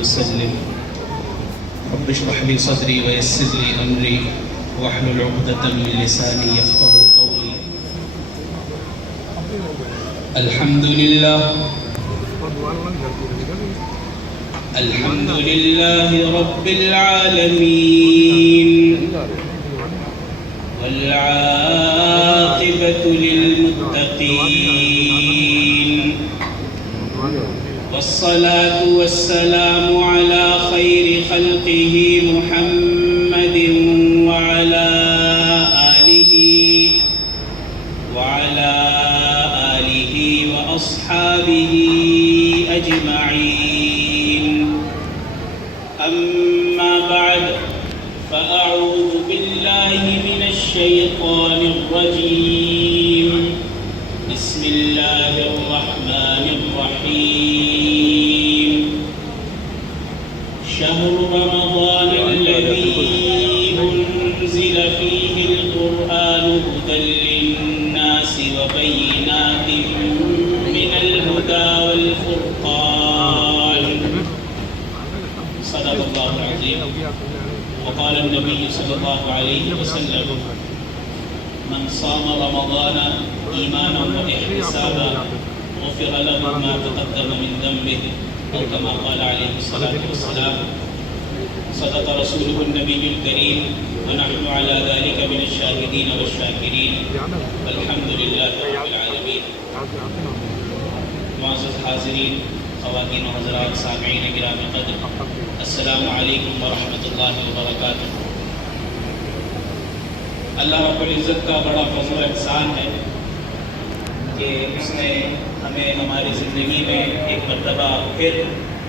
وسلم رب اشرح لي صدري ويسر لي أمري واحلل عقدة من لساني يفقهوا قولي. الحمد لله رب العالمين والعاقبة للمتقين والصلاة والسلام على خير خلقه محمد وعلى آله وأصحابه أجمعين. أما بعد فأعوذ بالله من الشيطان الرجيم. بسم الله الرحمن الرحيم. شهر رمضان الذي أنزل فيه القرآن هدى للناس وبينات من الهدى والفرقان. صدق الله العظيم. وقال النبي صلى الله عليه وسلم: من صام رمضان إيمانا واحتسابا غفر له ما تقدم من ذنبه، أو كما قال عليه الصلاة والسلام. صدق رسوله النبي الكريم ونحن على ذلك من الشاهدين والشاكرين والحمد لله رب العالمين. معزز حاضرین، خواتین و حضرات، سامعین کرام قدر، السلام علیکم ورحمۃ اللہ وبرکاتہ. اللہ رب العزت کا بڑا فضل و احسان ہے کہ اس نے ہمیں ہماری زندگی میں ایک مرتبہ پھر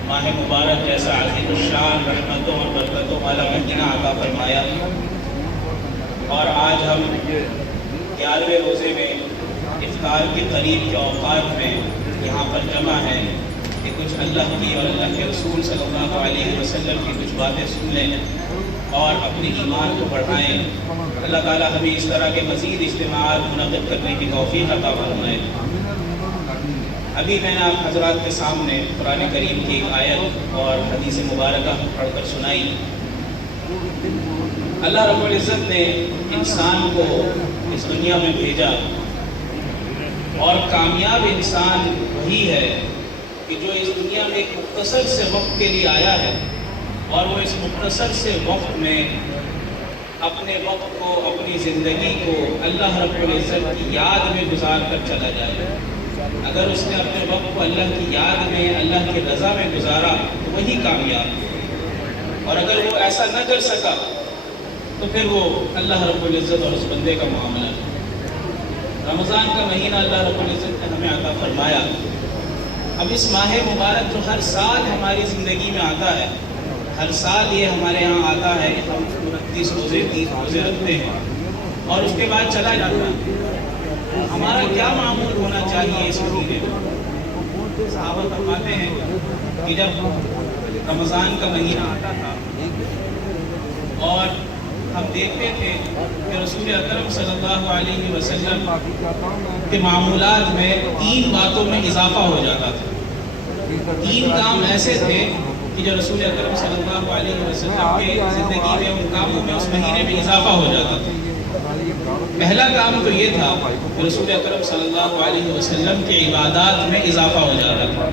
ماہ مبارک جیسا عظیم الشان رحمتوں اور برکتوں والا مہینہ عطا فرمایا، اور آج ہم 11ویں روزے میں افطار کے قریب کے اوقات میں یہاں پر جمع ہیں کہ کچھ اللہ کی اور اللہ کے رسول صلی اللہ علیہ وسلم کی کچھ باتیں سنیں اور اپنے ایمان کو بڑھائیں. اللہ تعالیٰ ہمیں اس طرح کے مزید اجتماعات منعقد کرنے کی توفیق عطا فرمائے. ابھی میں نے آپ حضرات کے سامنے قرآن کریم کی ایک آیت اور حدیث مبارکہ پڑھ کر سنائی. اللہ رب العزت نے انسان کو اس دنیا میں بھیجا، اور کامیاب انسان وہی ہے کہ جو اس دنیا میں ایک مختصر سے وقت کے لیے آیا ہے، اور وہ اس مختصر سے وقت میں اپنے وقت کو، اپنی زندگی کو اللہ رب العزت کی یاد میں گزار کر چلا جائے. اگر اس نے اپنے وقت کو اللہ کی یاد میں، اللہ کی رضا میں گزارا تو وہی کامیاب ہے، اور اگر وہ ایسا نہ کر سکا تو پھر وہ اللہ رب العزت اور اس بندے کا معاملہ ہے. رمضان کا مہینہ اللہ رب العزت نے ہمیں عطا فرمایا. اب اس ماہ مبارک جو ہر سال ہماری زندگی میں آتا ہے، ہر سال یہ ہمارے ہاں آتا ہے کہ ہم 29 روزے 30 روزے رکھتے ہیں اور اس کے بعد چلا جاتا ہے. ہمارا کیا معمول ہونا چاہیے اس مہینے میں؟ صحابہ فرماتے ہیں کہ جب رمضان کا مہینہ آتا تھا اور ہم دیکھتے تھے کہ رسول اکرم صلی اللہ علیہ وسلم کے معمولات میں 3 باتوں میں اضافہ ہو جاتا تھا. 3 کام ایسے تھے کہ جو رسول اکرم صلی اللہ علیہ وسلم کے زندگی میں، ان کاموں میں اس مہینے میں اضافہ ہو جاتا تھا. پہلا کام تو یہ تھا کہ رسول اکرم صلی اللہ علیہ وسلم کے عبادات میں اضافہ ہو جاتا تھا.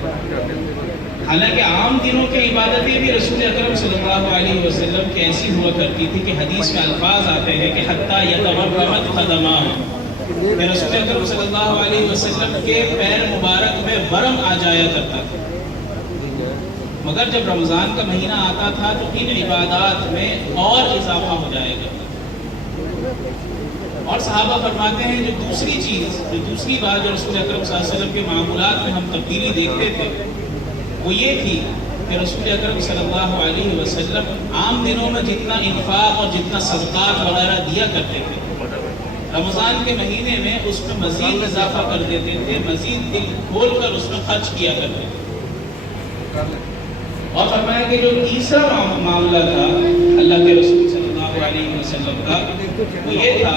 حالانکہ عام دنوں کی عبادتیں بھی رسول اکرم صلی اللہ علیہ وسلم کی ایسی ہوا کرتی تھی کہ حدیث میں الفاظ آتے ہیں کہ حتیٰ یتورمت قدماہ، کہ رسول اکرم صلی اللہ علیہ وسلم کے پیر مبارک میں ورم آ جایا کرتا تھا. مگر جب رمضان کا مہینہ آتا تھا تو ان عبادات میں اور اضافہ ہو جایا کرتا تھا. اور صحابہ فرماتے ہیں جو دوسری بات جو رسول اکرم صلی اللہ علیہ وسلم کے معمولات میں ہم تبدیلی دیکھتے تھے وہ یہ تھی کہ رسول اکرم صلی اللہ علیہ وسلم عام دنوں میں جتنا انفاق اور جتنا صدقات وغیرہ دیا کرتے تھے، رمضان کے مہینے میں اس میں مزید اضافہ کر دیتے تھے، مزید دل کھول کر اس میں خرچ کیا کرتے تھے. اور فرمایا کہ جو تیسرا معاملہ تھا اللہ کے رسول صلی اللہ علیہ علیہ وسلم کا وہ یہ تھا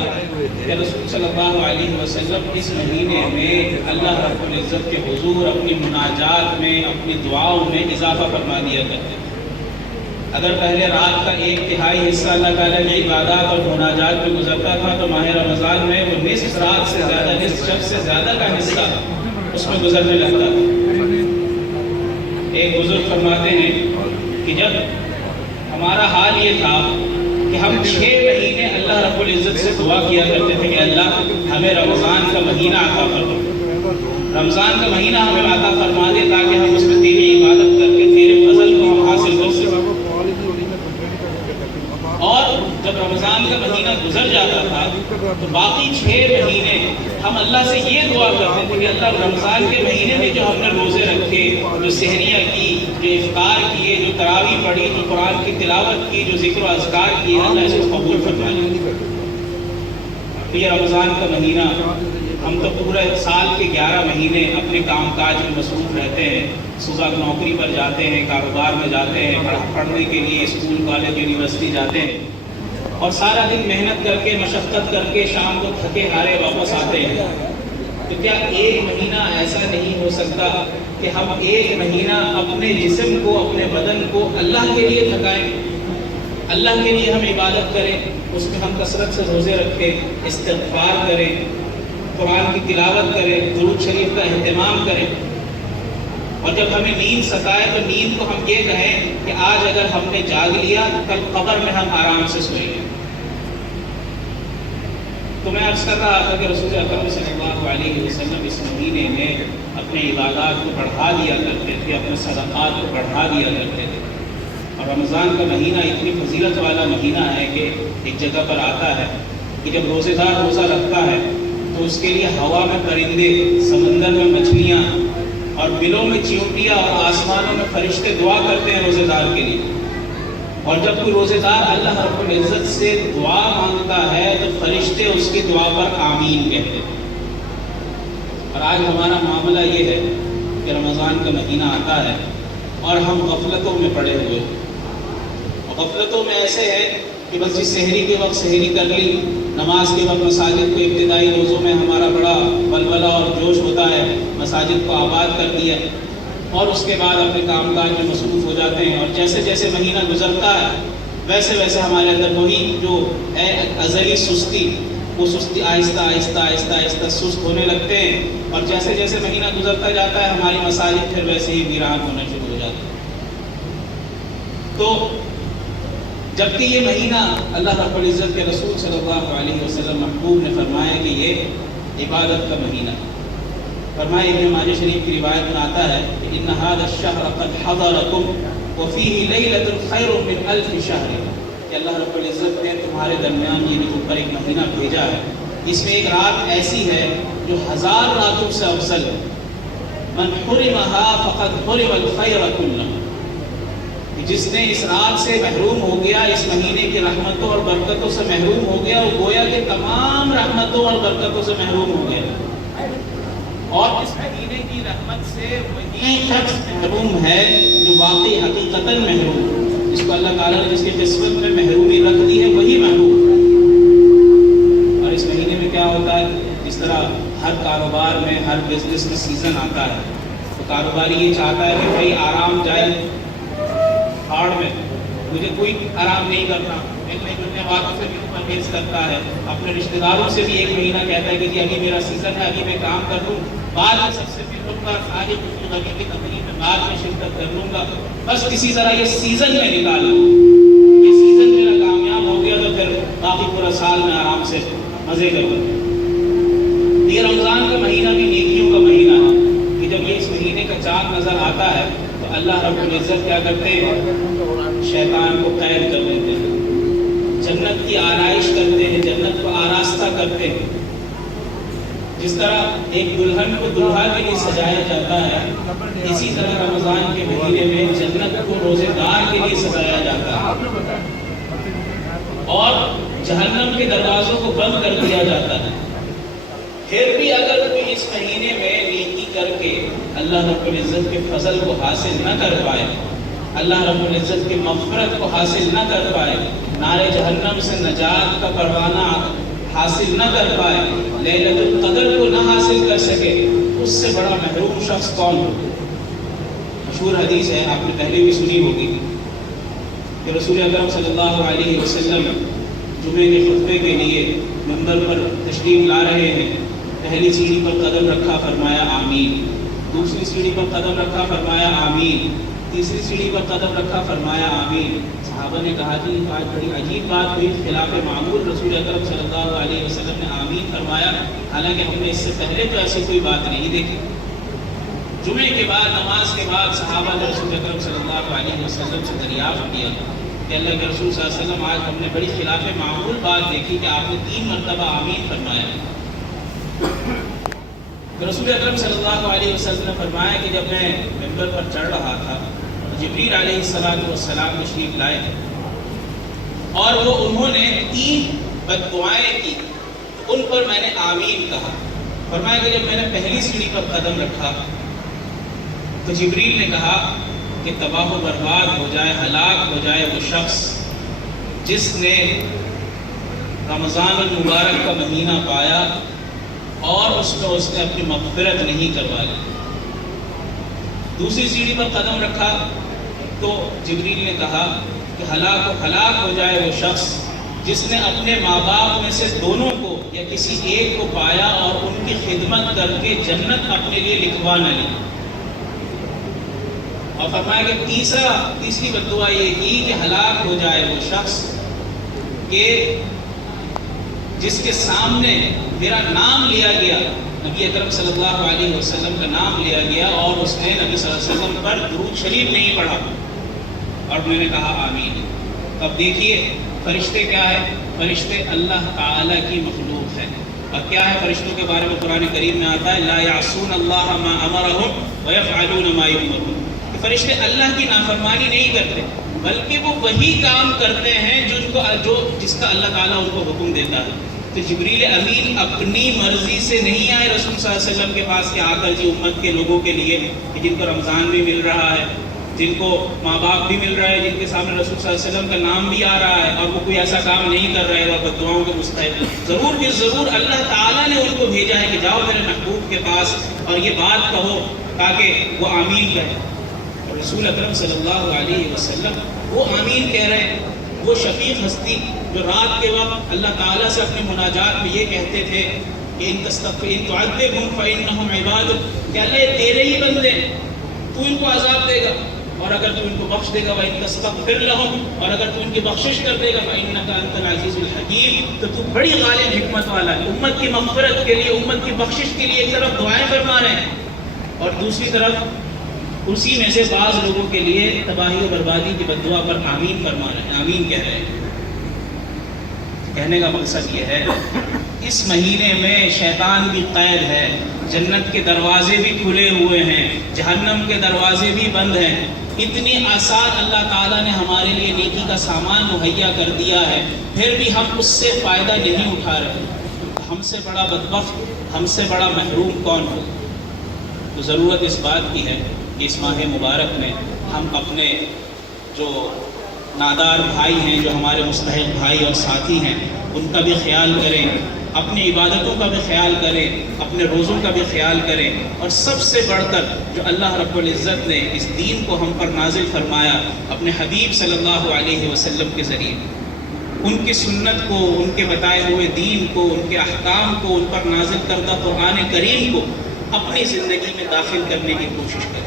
کہ رسول صلی اللہ علیہ وسلم اس مہینے میں اللہ رب العزت کے حضور اپنی مناجات میں اپنی دعاؤں میں اضافہ فرما دیا کرتے تھے۔ اگر پہلے رات کا 1/3 حصہ اللہ تعالیٰ کی عبادات اور مناجات میں گزرتا تھا تو ماہ رمضان میں وہ نصف رات سے زیادہ، نصف شب سے زیادہ کا حصہ اس میں گزرنے لگتا تھا۔ ایک بزرگ فرماتے ہیں کہ جب ہمارا حال یہ تھا کہ ہم 6 مہینے اللہ رب العزت سے دعا کیا کرتے تھے کہ اللہ ہمیں رمضان کا مہینہ عطا فرما، رمضان کا مہینہ ہمیں عطا فرما دے تاکہ ہم اس میں تیری عبادت کر کے تیرے فضل کو ہم حاصل کر سکیں۔ اور جب رمضان کا مہینہ گزر جاتا تھا تو باقی 6 مہینے ہم اللہ سے یہ دعا کرتے تھے کہ اللہ رمضان کے مہینے میں جو ہم نے روزے رکھے، جو سحریاں کی، جو افطار کیے، جو تراویح پڑھی، جو قرآن کی تلاوت کی، جو ذکر و اذکار کیے، اللہ اس کو قبول فرما لے۔ یہ رمضان کا مہینہ، ہم تو پورے سال کے 11 مہینے اپنے کام کاج میں مصروف رہتے ہیں، صبح نوکری پر جاتے ہیں، کاروبار میں جاتے ہیں، پڑھنے کے لیے اسکول کالج یونیورسٹی جاتے ہیں، اور سارا دن محنت کر کے مشقت کر کے شام کو تھکے ہارے واپس آتے ہیں۔ تو کیا ایک مہینہ ایسا نہیں ہو سکتا کہ ہم ایک مہینہ اپنے جسم کو، اپنے بدن کو اللہ کے لیے تھکائیں، اللہ کے لیے ہم عبادت کریں، اس میں ہم کثرت سے روزے رکھیں، استغفار کریں، قرآن کی تلاوت کریں، درود شریف کا اہتمام کریں، اور جب ہمیں نیند ستائے تو نیند کو ہم یہ کہیں کہ آج اگر ہم نے جاگ لیا کل قبر میں ہم آرام سے سوئیں گے۔ تو میں عرض کر رہا تھا کہ رسول اکرم صلی اللہ علیہ وسلم اس مہینے میں اپنے عبادات کو بڑھا دیا کرتے تھے، اپنے صدقات کو بڑھا دیا کرتے تھے، اور رمضان کا مہینہ اتنی فضیلت والا مہینہ ہے کہ ایک جگہ پر آتا ہے کہ جب روزے دار روزہ رکھتا ہے تو اس کے لیے ہوا میں پرندے، سمندر میں مچھلیاں، اور بلوں میں چیونٹیاں، اور آسمانوں میں فرشتے دعا کرتے ہیں روزے دار کے لیے۔ اور جب کوئی روزے دار اللہ رب العزت سے دعا مانگتا ہے تو فرشتے اس کی دعا پر آمین کہتے ہیں۔ اور آج ہمارا معاملہ یہ ہے کہ رمضان کا مہینہ آتا ہے اور ہم غفلتوں میں پڑے ہوئے ہیں، اور غفلتوں میں ایسے ہے کہ بس جس سحری کے وقت سحری کر لی، نماز کے وقت مساجد کو ابتدائی روزوں میں ہمارا بڑا ولولہ اور جوش ہوتا ہے، مساجد کو آباد کر دیا، اور اس کے بعد اپنے کام کاج میں مصروف ہو جاتے ہیں، اور جیسے جیسے مہینہ گزرتا ہے ویسے ویسے ہمارے اندر وہی جو ہے ازلی سستی، وہ سستی آہستہ آہستہ آہستہ آہستہ سست ہونے لگتے ہیں، اور جیسے جیسے مہینہ گزرتا جاتا ہے ہماری مساجد پھر ویسے ہی ویران ہونا شروع ہو جاتے ہیں۔ تو جبکہ یہ مہینہ اللہ رب العزت کے رسول صلی اللہ علیہ وسلم محبوب نے فرمایا کہ یہ عبادت کا مہینہ، فرمایا ابن ماجہ شریف کی روایت میں آتا ہے کہ ان هذا الشهر قد حضركم وفيه ليلة خير من 1000 شهر، کہ اللہ رب العزت نے تمہارے درمیان یہ اوپر ایک مہینہ بھیجا ہے، اس میں ایک رات ایسی ہے جو 1000 راتوں سے افضل ہے۔ من حرمها فقد حرم الخير كله، جس نے اس رات سے محروم ہو گیا، اس مہینے کی رحمتوں اور برکتوں سے محروم ہو گیا، وہ گویا کہ تمام رحمتوں اور برکتوں سے محروم ہو گیا۔ اور اس مہینے کی رحمت سے وہی شخص محروم ہے جو واقعی حقیقتاً محروم، جس کو اللہ تعالیٰ نے جس کی قسمت میں محرومی رکھ دی ہے وہی محروم۔ اور اس مہینے میں کیا ہوتا ہے، جس طرح ہر کاروبار میں، ہر بزنس میں سیزن آتا ہے، تو کاروباری یہ چاہتا ہے کہ بھائی آرام جائے ہاڑ میں، مجھے کوئی آرام نہیں کرنا، ملنے جلنے والوں سے بھی پرہیز کرتا ہے، اپنے رشتہ داروں سے بھی ایک مہینہ کہتا ہے کہ جی ابھی میرا سیزن ہے، ابھی میں کام کر لوں، بعد میں سب سے ملوں گا، ساری خوشی کی تقریب میں بعد میں شرکت کر لوں گا، بس کسی طرح یہ سیزن میں نکالا، یہ سیزن میرا کامیاب ہو گیا تو پھر باقی پورا سال میں آرام سے مزے کروں۔ یہ رمضان کا مہینہ بھی نیکیوں کا مہینہ ہے کہ جب یہ اس مہینے کا چاند نظر آتا ہے تو اللہ رب العزت کیا کرتے ہیں، شیطان کو قید کر دیتے ہیں، جنت کی آرائش کرتے ہیں، جنت کو آراستہ کرتے ہیں۔ جس طرح ایک دلہن کو دلہا کے لیے سجایا جاتا ہے، اسی طرح رمضان کے مہینے میں جنت کو روزے دار کے لیے سجایا جاتا ہے، اور جہنم کے دروازوں کو بند کر دیا جاتا ہے۔ پھر بھی اگر کوئی اس مہینے میں نیکی کر کے اللہ رب العزت کے فضل کو حاصل نہ کر پائے، اللہ رب العزت کی مغفرت کو حاصل نہ کر پائے، نار جہنم سے نجات کا پروانہ حاصل نہ کر پائے، لیلۃ القدر کو نہ حاصل کر سکے، اس سے بڑا محروم شخص کون ہو؟ مشہور حدیث ہے، آپ نے پہلے بھی سنی ہوگی کہ رسول اکرم صلی اللہ علیہ وسلم جمعے کے خطبے کے لیے منبر پر تشریف لا رہے ہیں، پہلی سیڑھی پر قدم رکھا، فرمایا آمین، دوسری سیڑھی پر قدم رکھا، فرمایا آمین، تیسری سیڑھی پر قدم رکھا، فرمایا آمین۔ صحابہ نے کہا کہ آج بڑی عجیب بات ہوئی، خلاف معمول رسول اکرم صلی اللہ علیہ وسلم نے آمین فرمایا، حالانکہ ہم نے اس سے پہلے تو ایسی کوئی بات نہیں دیکھی۔ جمعے کے بعد، نماز کے بعد صحابہ نے رسول اکرم صلی اللہ علیہ وسلم سے دریافت کیا کہ اللہ کے رسول صلی اللہ علیہ وسلم، آج ہم نے بڑی خلاف معمول بات دیکھی کہ آپ نے 3 مرتبہ آمین فرمایا۔ رسول اکرم صلی اللہ علیہ وسلم نے فرمایا کہ جب میں ممبر پر چڑھ رہا تھا تو جبریل علیہ السلام تشریف لائے اور انہوں نے 3 بد دعائیں کی، ان پر میں نے آمین کہا۔ فرمایا کہ جب میں نے پہلی سیڑھی پر قدم رکھا تو جبریل نے کہا کہ تباہ و برباد ہو جائے، ہلاک ہو جائے وہ شخص جس نے رمضان المبارک کا مہینہ پایا اور اس نے اپنی مغفرت نہیں کروا لی۔ دوسری سیڑھی پر قدم رکھا تو جبریل نے کہا کہ ہلاک ہو جائے وہ شخص جس نے اپنے ماں باپ میں سے دونوں کو یا کسی ایک کو پایا اور ان کی خدمت کر کے جنت اپنے لیے لکھوا نہ لی۔ اور فرمایا کہ تیسری بد دعا یہ کی کہ ہلاک ہو جائے وہ شخص کہ جس کے سامنے میرا نام لیا گیا، نبی اکرم صلی اللہ علیہ وسلم کا نام لیا گیا اور اس نے نبی صلی اللہ علیہ وسلم پر درود شریف نہیں پڑھا، اور میں نے کہا آمین۔ اب دیکھیے فرشتے کیا ہے؟ فرشتے اللہ تعالیٰ کی مخلوق ہے، اور کیا ہے فرشتوں کے بارے میں قرآن کریم میں آتا ہے لا یعصون اللہ ما امرہم ویفعلون ما یؤمرون، کہ فرشتے اللہ کی نافرمانی نہیں کرتے بلکہ وہ وہی کام کرتے ہیں جس کا اللہ تعالیٰ ان کو حکم دیتا ہے۔ تو جبریل امین اپنی مرضی سے نہیں آئے رسول صلی اللہ علیہ وسلم کے پاس کہ آ کر جی امت کے لوگوں کے لیے کہ جن کو رمضان بھی مل رہا ہے، جن کو ماں باپ بھی مل رہا ہے، جن کے سامنے رسول صلی اللہ علیہ وسلم کا نام بھی آ رہا ہے اور وہ کوئی ایسا کام نہیں کر رہے اور بددعاؤں کے مستحق، ضرور بھی ضرور اللہ تعالیٰ نے ان کو بھیجا ہے کہ جاؤ میرے محبوب کے پاس اور یہ بات کہو تاکہ وہ آمین کہے۔ اور رسول اکرم صلی اللہ علیہ وسلم وہ آمین کہہ رہے ہیں، وہ شفیق ہستی جو رات کے وقت اللہ تعالیٰ سے اپنی مناجات میں یہ کہتے تھے کہ ان تعذبہم فإنہم عبادک، کہ اللہ یہ تیرے ہی بندے، تو ان کو عذاب دے گا، اور اگر تو ان کو بخش دے گا وَإِن تَسْتَغْفِرْ لَهُمْ، اور اگر تو ان کی بخشش کر دے گا فَإِنَّكَ أَنْتَ الْعَزِيزُ الْحَكِيمُ، تو بڑی غالب حکمت والا ہے۔ امت کی مغفرت کے لیے، امت کی بخشش کے لیے ایک طرف دعائیں فرما رہے ہیں اور دوسری طرف اسی میں سے بعض لوگوں کے لیے تباہی و بربادی کی بددعا پر آمین فرما رہے ہیں، آمین کہہ رہے ہیں۔ کہنے کا مقصد یہ ہے اس مہینے میں شیطان بھی قید ہے، جنت کے دروازے بھی کھلے ہوئے ہیں، جہنم کے دروازے بھی بند ہیں، اتنی آسان اللہ تعالیٰ نے ہمارے لیے نیکی کا سامان مہیا کر دیا ہے، پھر بھی ہم اس سے فائدہ نہیں اٹھا رہے۔ ہم سے بڑا بدبخت، ہم سے بڑا محروم کون ہو؟ تو ضرورت اس بات کی ہے کہ اس ماہ مبارک میں ہم اپنے جو نادار بھائی ہیں، جو ہمارے مستحق بھائی اور ساتھی ہیں، ان کا بھی خیال کریں، اپنی عبادتوں کا بھی خیال کریں، اپنے روزوں کا بھی خیال کریں، اور سب سے بڑھ کر جو اللہ رب العزت نے اس دین کو ہم پر نازل فرمایا اپنے حبیب صلی اللہ علیہ وسلم کے ذریعے، ان کی سنت کو، ان کے بتائے ہوئے دین کو، ان کے احکام کو، ان پر نازل کردہ قرآن کریم کو اپنی زندگی میں داخل کرنے کی کوشش کریں۔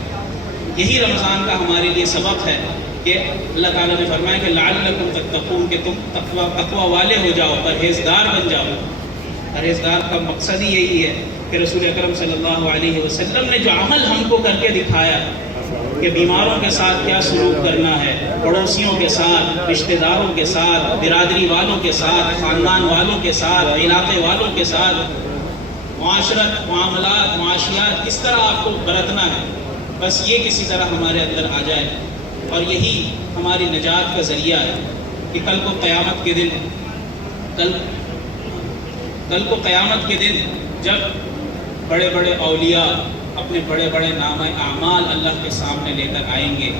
یہی رمضان کا ہمارے لیے سبق ہے کہ اللہ تعالیٰ نے فرمایا کہ لعلکم تتقون، کہ تم تقوی والے ہو جاؤ، پرہیزگار بن جاؤ۔ پرہیزگار کا مقصد ہی یہی ہے کہ رسول اکرم صلی اللہ علیہ وسلم نے جو عمل ہم کو کر کے دکھایا کہ بیماروں کے ساتھ کیا سلوک کرنا ہے، پڑوسیوں کے ساتھ، رشتہ داروں کے ساتھ، برادری والوں کے ساتھ، خاندان والوں کے ساتھ، علاقے والوں کے ساتھ، معاشرت، معاملات، معاشیات کس طرح آپ کو برتنا ہے، بس یہ کسی طرح ہمارے اندر آ جائے، اور یہی ہماری نجات کا ذریعہ ہے کہ کل کو قیامت کے دن جب بڑے بڑے اولیاء اپنے بڑے بڑے نامہ اعمال اللہ کے سامنے لے کر آئیں گے،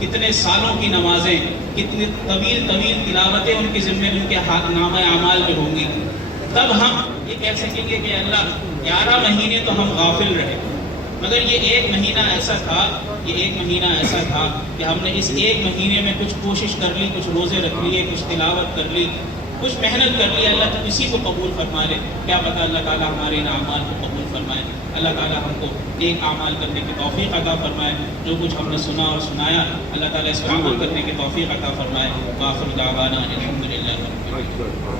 کتنے سالوں کی نمازیں، کتنی طویل طویل تلاوتیں ان کے ذمے، ان کے ہاتھ نامہ اعمال میں ہوں گی، تب ہم یہ کہہ سکیں گے کہ اللہ 11 مہینے تو ہم غافل رہے، مگر یہ ایک مہینہ ایسا تھا کہ ہم نے اس ایک مہینے میں کچھ کوشش کر لی، کچھ روزے رکھ لیے، کچھ تلاوت کر لی، کچھ محنت کر لی، اللہ تو اسی کو قبول فرما لے۔ کیا پتہ اللہ تعالیٰ ہمارے ان اعمال کو قبول فرمائے، اللہ تعالیٰ ہم کو نیک اعمال کرنے کی توفیق عطا فرمائے، جو کچھ ہم نے سنا اور سنایا اللہ تعالیٰ اس پر عمل کرنے کی توفیق عطا فرمائے۔ وآخر دعوانا الحمدللہ رب العالمین۔